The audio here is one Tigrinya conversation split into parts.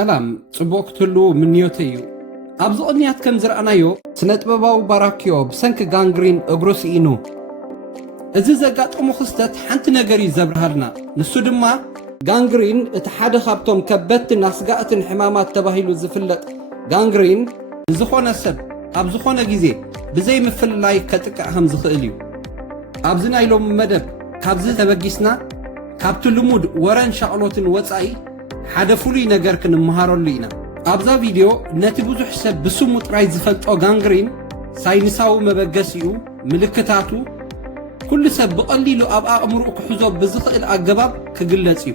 ሰላም ጽቡቕ ክትህሉ ምንዮተዩ ኣብዚ ቅድሚያት ከም ዝረኣናዮ ስነ ጥበባዊ ባራኪዮ ብሰንኪ ጋንግሪን እግሩ ስኢኑ እዚ ዘጋጠሙ ክስተት ሓንቲ ነገር እዩ ዘብርሃልና ንሱ ድማ ጋንግሪን እቲ ሓደ ካብቶም ከበድትን ኣስጋእትን ሕማማት ተባሂሉ ዝፍለጥ ጋንግሪን ንዝኾነ ሰብ ኣብ ዝኾነ ግዜ ብዘይ ምፍልላይ ከጥቅዕ ከም ዝኽእል እዩ ኣብዚ ናይ ሎሚ መደብ ካብዚ ተበጊስና ካብቲ ልሙድ ወረን ሻቕሎትን ወፃኢ ሓደ ፍሉይ ነገር ክንመሃረሉ ኢና ኣብዛ ቪድዮ ነቲ ብዙሕ ሰብ ብስሙ ጥራይ ዝፈልጦ ጋንግሪን ሳይንሳዊ መበገሲኡ ምልክታቱ ኩሉ ሰብ ብቐሊሉ ኣብ ኣእምሮኡ ክሕዞ ብዝኽእል ኣገባብ ክግለጽ እዩ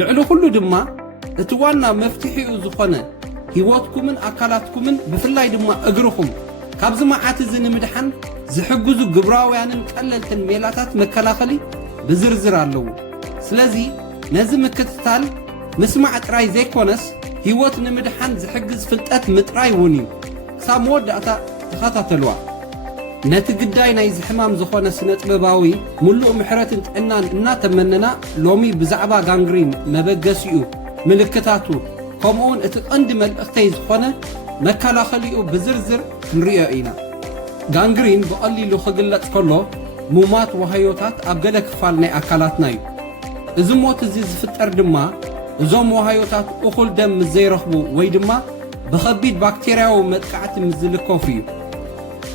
ልዕሊ ኩሉ ድማ እቲ ዋና መፍትሒኡ ዝኾነ ህይወትኩምን ኣካላትኩምን ብፍላይ ድማ እግርኹም ካብዚ መዓት እዚ ንምድሓን ዝሕግዙ ግብራውያንን ቀለልትን ሜላታት መከላኸሊ ብዝርዝር ኣለዉ ስለዚ ነዚ ምክትታል ምስማዕ ጥራይ ዘይኮነስ ህይወት ንምድሓን ዝሕግዝ ፍልጠት ምጥራይ እውን እዩ ክሳብ መወዳእታ ተኸታተልዋ ነቲ ግዳይ ናይ ዝሕማም ዝኾነ ስነ ጥበባዊ ሙሉእ ምሕረትን ጥዕናን እናተመነና ሎሚ ብዛዕባ ጋንግሪን መበገሲኡ ምልክታቱ ከምኡውን እቲ ቀንዲ መልእኽተይ ዝኾነ መከላኸሊኡ ብዝርዝር ክንሪኦ ኢና ጋንግሪን ብቐሊሉ ክግለጽ ከሎ ሙማት ወሃዮታት ኣብ ገለ ክፋል ናይ ኣካላትና እዩ እዚ ሞት እዚ ዝፍጠር ድማ እዞም ወሃዮታት እኹል ደም ምስ ዘይረኽቡ ወይ ድማ ብኸቢድ ባክቴርያዊ መጥቃዕቲ ምስ ዝልከፉ እዩ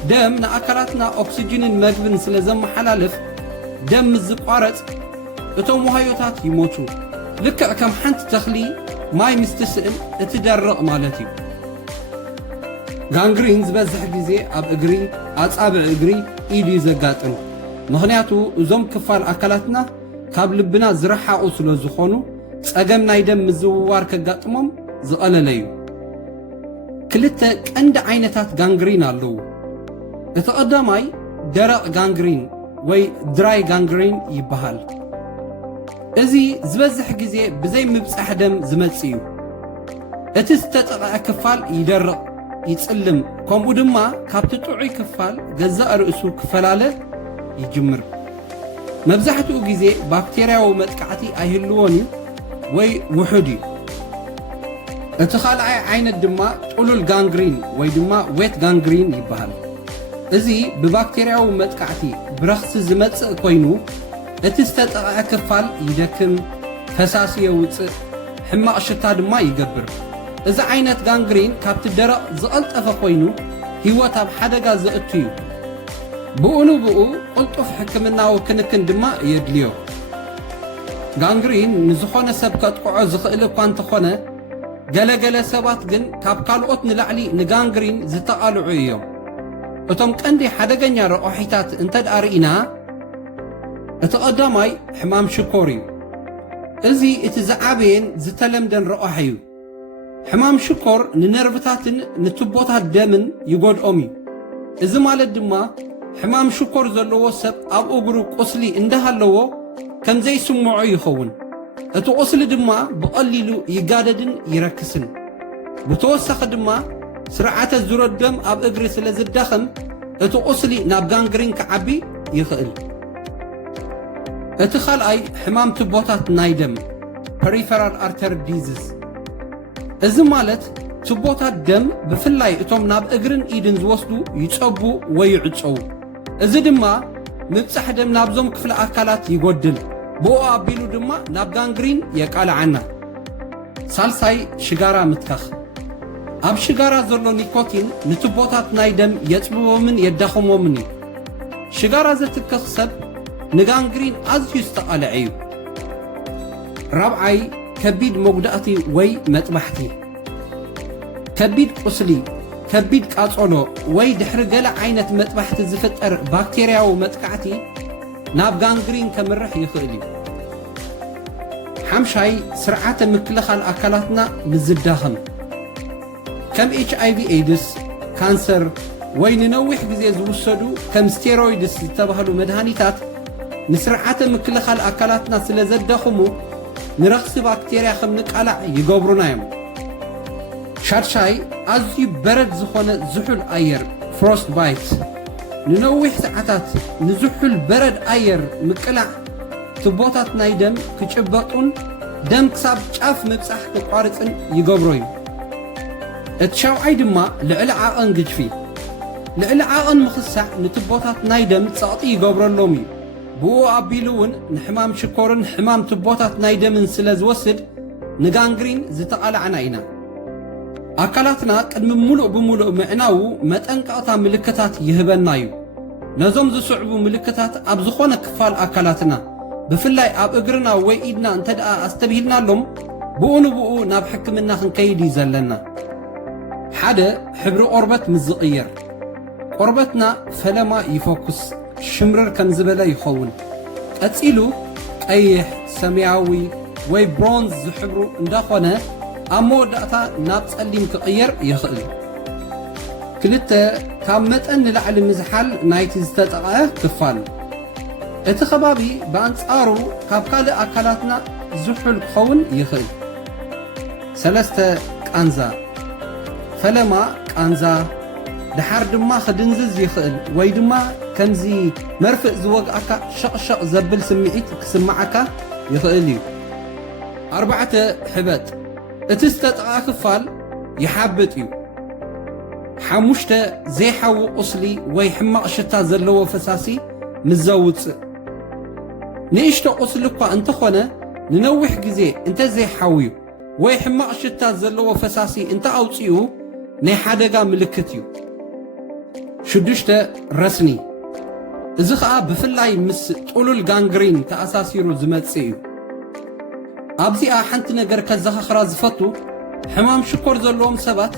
ደም ንኣካላትና ኦክሲጅንን መግብን ስለ ዘመሓላልፍ ደም ምስ ዝቋረጽ እቶም ወሃዮታት ይሞቱ ልክዕ ከም ሓንቲ ተኽሊ ማይ ምስ ትስእል እትደርቕ ማለት እዩ ጋንግሪን ዝበዝሕ ግዜ ኣብ እግሪ ኣጻብዕ እግሪ ኢድ እዩ ዘጋጥም ምኽንያቱ እዞም ክፋል ኣካላትና ካብ ልብና ዝረሓቑ ስለ ዝኾኑ ጸገም ናይ ደም ምዝውዋር ከጋጥሞም ዝቐለለ እዩ ክልተ ቀንዲ ዓይነታት ጋንግሪን ኣለዉ እቲ ቀዳማይ ደረቕ ጋንግሪን ወይ ድራይ ጋንግሪን ይበሃል እዚ ዝበዝሕ ግዜ ብዘይ ምብጻሕ ደም ዝመጽእ እዩ እቲ ዝተጠቕዐ ክፋል ይደርቕ ይጽልም ከምኡ ድማ ካብቲ ጥዑይ ክፋል ገዛእ ርእሱ ክፈላለ ይጅምር መብዛሕትኡ ግዜ ባክቴርያዊ መጥቃዕቲ ኣይህልዎን እዩ ወይ ውሑድ እዩ እቲ ካልኣይ ዓይነት ድማ ጥሉል ጋንግሪን ወይ ድማ ዌት ጋንግሪን ይበሃል እዚ ብባክቴርያዊ መጥቃዕቲ ብረኽሲ ዝመጽእ ኮይኑ እቲ ዝተጠቕዐ ክፋል ይደክም ፈሳሲ የውፅእ ሕማቕ ሽታ ድማ ይገብር እዚ ዓይነት ጋንግሪን ካብቲ ደረቕ ዝቐልጠፈ ኮይኑ ህይወት ኣብ ሓደጋ ዘእቱ እዩ ብኡ ቁልጡፍ ሕክምናዊ ክንክን ድማ የድልዮ ጋንግሪን ንዝኾነ ሰብ ከጥቅዖ ዝኽእል እኳ እንተኾነ ገለገለ ሰባት ግን ካብ ካልኦት ንላዕሊ ንጋንግሪን ዝተቓልዑ እዮም እቶም ቀንዲ ሓደገኛ ረቑሒታት እንተደኣ ርኢና እቲ ቀዳማይ ሕማም ሽኮር እዩ እዚ እቲ ዝዓበየን ዝተለምደን ረቑሒ እዩ ሕማም ሽኮር ንነርቭታትን ንቱቦታት ደምን ይጎድኦም እዩ እዚ ማለት ድማ ሕማም ሽኮር ዘለዎ ሰብ ኣብ እግሩ ቁስሊ እንዳሃለዎ ከም ዘይስምዖ ይኸውን እቲ ቁስሊ ድማ ብቐሊሉ ይጋደድን ይረክስን ብተወሳኺ ድማ ስርዓተ ዙረት ደም ኣብ እግሪ ስለ ዝዳኸም እቲ ቁስሊ ናብ ጋንግሪን ክዓቢ ይኽእል እቲ ካልኣይ ሕማም ቱቦታት ናይ ደም ፐሪፌራል ኣርተሪ ዲዚዝ እዚ ማለት ቱቦታት ደም ብፍላይ እቶም ናብ እግርን ኢድን ዝወስዱ ይጸቡ ወይ ይዕጸው እዚ ድማ ምብጻሕ ደም ናብዞም ክፍለ ኣካላት ይጎድል ብኡ ኣቢሉ ድማ ናብ ጋንግሪን የቃልዓና ሳልሳይ ሽጋራ ምትካኽ ኣብ ሽጋራ ዘሎ ኒኮቲን ንቱቦታት ናይ ደም የጽብቦምን የዳኸሞምን እዩ ሽጋራ ዘትክኽ ሰብ ንጋንግሪን ኣዝዩ ዝተቓልዐ እዩ ራብዓይ ከቢድ መጉዳእቲ ወይ መጥባሕቲ ከቢድ ቁስሊ ከቢድ ቃጸሎ ወይ ድሕሪ ገለ ዓይነት መጥባሕቲ ዝፍጠር ባክቴርያዊ መጥቃዕቲ ናብ ጋንግሪን ከምርሕ ይኽእል እዩ ሓምሻይ ስርዓተ ምክልኻል ኣካላትና ምዝዳኸም ከም HIV ኤድስ ካንሰር ወይ ንነዊሕ ግዜ ዝውሰዱ ከም ስቴሮይድስ ዝተባህሉ መድሃኒታት ንስርዓተ ምክልኻል ኣካላትና ስለ ዘዳኽሙ ንረኽሲ ባክቴርያ ከም ንቃላዕ ይገብሩና እዮም ሻድሻይ ኣዝዩ በረድ ዝኾነ ዝሑል ኣየር ፍሮስት ባይት ንነዊሕ ሰዓታት ንዝሑል በረድ ኣየር ምቅላዕ ቱቦታት ናይ ደም ክጭበጡን ደም ክሳብ ጫፍ ምብጻሕ ክቋርፅን ይገብሮ እዩ እቲ ሻውዓይ ድማ ልዕሊ ዓቐን ግጅፊ ልዕሊ ዓቐን ምኽሳዕ ንትቦታት ናይ ደም ጸቕጢ ይገብረሎም እዩ ብኡ ኣቢሉ እውን ንሕማም ሽኮርን ሕማም ትቦታት ናይ ደምን ስለ ዝወስድ ንጋንግሪን ዝተቐላዕና ኢና ኣካላትና ቅድሚ ምሉእ ብምሉእ ምዕናው መጠንቀቕታ ምልክታት ይህበና እዩ ነዞም ዝስዕቡ ምልክታት ኣብ ዝኾነ ክፋል ኣካላትና ብፍላይ ኣብ እግርና ወይ ኢድና እንተ ደኣ ኣስተብሂልናሎም ብኡ ንብኡ ናብ ሕክምና ክንከይድ እዩ ዘለና ሓደ ሕብሪ ቆርበት ምስ ዝቕየር ቆርበትና ፈለማ ይፎኩስ ሽምርር ከም ዝበለ ይኸውን ቀፂሉ ቀይሕ ሰማያዊ ወይ ብሮንዝ ዝሕብሩ እንዳኾነ ኣብ መወዳእታ ናብ ጸሊም ክቕየር ይኽእል ክልተ ካብ መጠን ንላዕሊ ምዝሓል ናይቲ ዝተጠቕዐ ክፋል እቲ ከባቢ ብኣንጻሩ ካብ ካልእ ኣካላትና ዝሑል ክኸውን ይኽእል ሰለስተ ቃንዛ ፈለማ ቃንዛ ድሓር ድማ ክድንዝዝ ይኽእል ወይ ድማ ከምዚ መርፍእ ዝወግኣካ ሸቕሸቕ ዘብል ስምዒት ክስማዓካ ይኽእል እዩ ኣርባዕተ ሕበጥ እቲ ዝተጠቕዐ ክፋል ይሓብጥ እዩ ሓሙሽተ ዘይሓዊ ቁስሊ ወይ ሕማቕ ሽታ ዘለዎ ፈሳሲ ምዘውፅእ ንእሽቶ ቁስሊ እኳ እንተኾነ ንነዊሕ ግዜ እንተዘይሓውዩ ወይ ሕማቕ ሽታ ዘለዎ ፈሳሲ እንተኣውፅኡ ናይ ሓደጋ ምልክት እዩ ሽዱሽተ ረስኒ እዚ ኸዓ ብፍላይ ምስ ጡሉል ጋንግሪን ተኣሳሲሩ ዝመጽእ እዩ ኣብዚኣ ሓንቲ ነገር ከዘኻኽራ ዝፈቱ ሕማም ሽኮር ዘለዎም ሰባት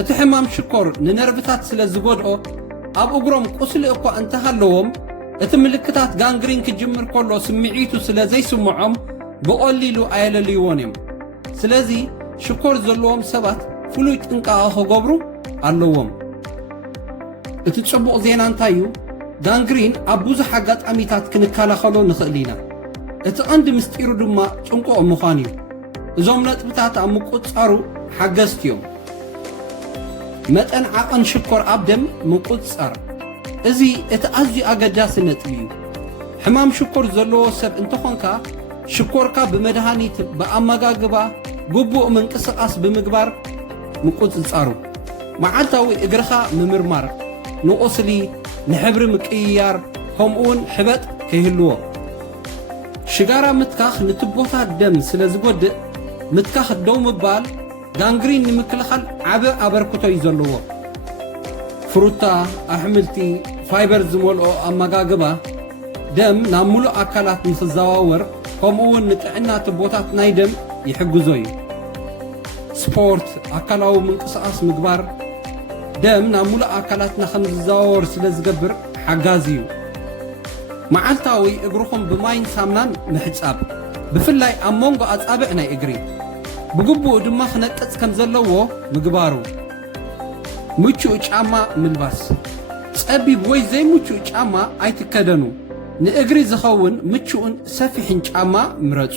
እቲ ሕማም ሽኮር ንነርቭታት ስለ ዝጐድኦ ኣብ እግሮም ቁስሊ እኳ እንተሃለዎም እቲ ምልክታት ጋንግሪን ክጅምር ከሎ ስምዒቱ ስለ ዘይስምዖም ብቐሊሉ ኣየለልይዎን እዮም ስለዚ ሽኮር ዘለዎም ሰባት ፍሉይ ጥንቃቐ ክገብሩ ኣለዎም እቲ ጽቡቕ ዜና እንታይ እዩ ጋንግሪን ኣብ ብዙሕ ኣጋጣሚታት ክንከላኸሎ ንኽእል ኢና እቲ ቀንዲ ምስጢሩ ድማ ጥንቁቕ ምዃን እዩ እዞም ነጥብታት ኣብ ምቁፅጻሩ ሓገዝቲ እዮም መጠን ዓቐን ሽኮር ኣብ ደም ምቁፅጻር እዚ እቲ ኣዝዩ ኣገዳሲ ነጥቢ እዩ ሕማም ሽኮር ዘለዎ ሰብ እንተኾንካ ሽኮርካ ብመድሃኒት ብኣመጋግባ ግቡእ ምንቅስቓስ ብምግባር ምቁፅጻሩ መዓልታዊ እግርኻ ምምርማር ንቁስሊ ንሕብሪ ምቅይያር ከምኡውን ሕበጥ ከይህልዎ ሽጋራ ምትካኽ ንትቦታት ደም ስለ ዝጐድእ ምትካኽ ደው ምባል ጋንግሪን ንምክልኻል ዓብዪ ኣበርክቶ እዩ ዘለዎ ፍሩታ ኣሕምልቲ ፋይበር ዝመልኦ ኣመጋግባ ደም ናብ ሙሉእ ኣካላት ንኽዘዋወር ከምኡውን ንጥዕና ትቦታት ናይ ደም ይሕግዞ እዩ ስፖርት ኣካላዊ ምንቅስቓስ ምግባር ደም ናብ ሙሉእ ኣካላትና ከም ዝዘዋወር ስለ ዝገብር ሓጋዚ እዩ መዓልታዊ እግርኹም ብማይን ሳምናን ምሕጻብ ብፍላይ ኣብ መንጎ ኣጻብዕ ናይ እግሪ ብግቡእ ድማ ክነቅጽ ከም ዘለዎ ምግባሩ ምቹእ ጫማ ምልባስ ጸቢብ ወይ ዘይምቹእ ጫማ ኣይትከደኑ ንእግሪ ዝኸውን ምቹእን ሰፊሕን ጫማ ምረጹ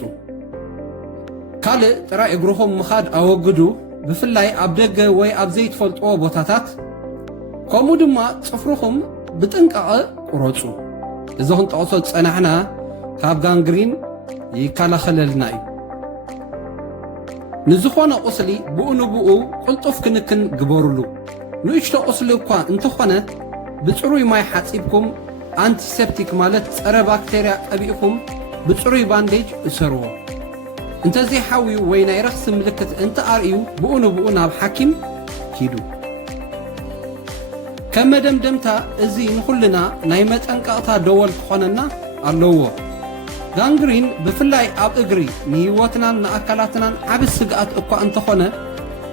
ካልእ ጥራይ እግርኹም ምኻድ ኣወግዱ ብፍላይ ኣብ ደገ ወይ ኣብ ዘይትፈልጥዎ ቦታታት ከምኡ ድማ ጽፍርኹም ብጥንቃቐ ቁረጹ እዚ ክንጠቕሶ ዝጸናሕና ካብ ጋንግሪን ይከላኸለልና እዩ ንዝኾነ ቁስሊ ብኡ ንብኡ ቁልጡፍ ክንክን ግበሩሉ ንእሽቶ ቁስሊ እኳ እንተኾነ ብጽሩይ ማይ ሓጺብኩም አንቲሴፕቲክ ማለት ጸረ ባክቴርያ ቀቢእኩም ብጽሩይ ባንዴጅ እሰርዎ እንተዘይሓውዩ ወይ ናይ ረኽሲ ምልክት እንተኣርዩ ብኡ ንብኡ ናብ ሓኪም ሂዱ ከም መደምደምታ እዚ ንኹልና ናይ መጠንቀቕታ ደወል ክኾነና ኣለዎ ጋንግሪን ብፍላይ ኣብ እግሪ ንህይወትናን ንኣካላትናን ዓብ ስግኣት እኳ እንተኾነ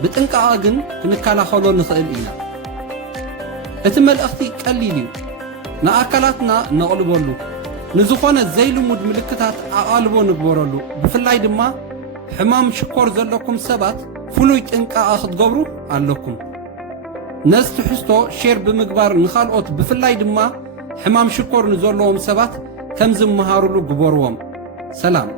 ብጥንቃቐ ግን ክንከላኸሎ ንኽእል ኢና እቲ መልእኽቲ ቀሊል እዩ ንኣካላትና ነቕልበሉ ንዝኾነ ዘይልሙድ ምልክታት ኣቓልቦ ንግበረሉ ብፍላይ ድማ ሕማም ሽኮር ዘለኩም ሰባት ፍሉይ ጥንቃቐ ክትገብሩ ኣለኩም ነዚ ትሕዝቶ ሼር ብምግባር ንኻልኦት ብፍላይ ድማ ሕማም ሽኮር ንዘለዎም ሰባት ከም ዝመሃሩሉ ግበርዎም ሰላም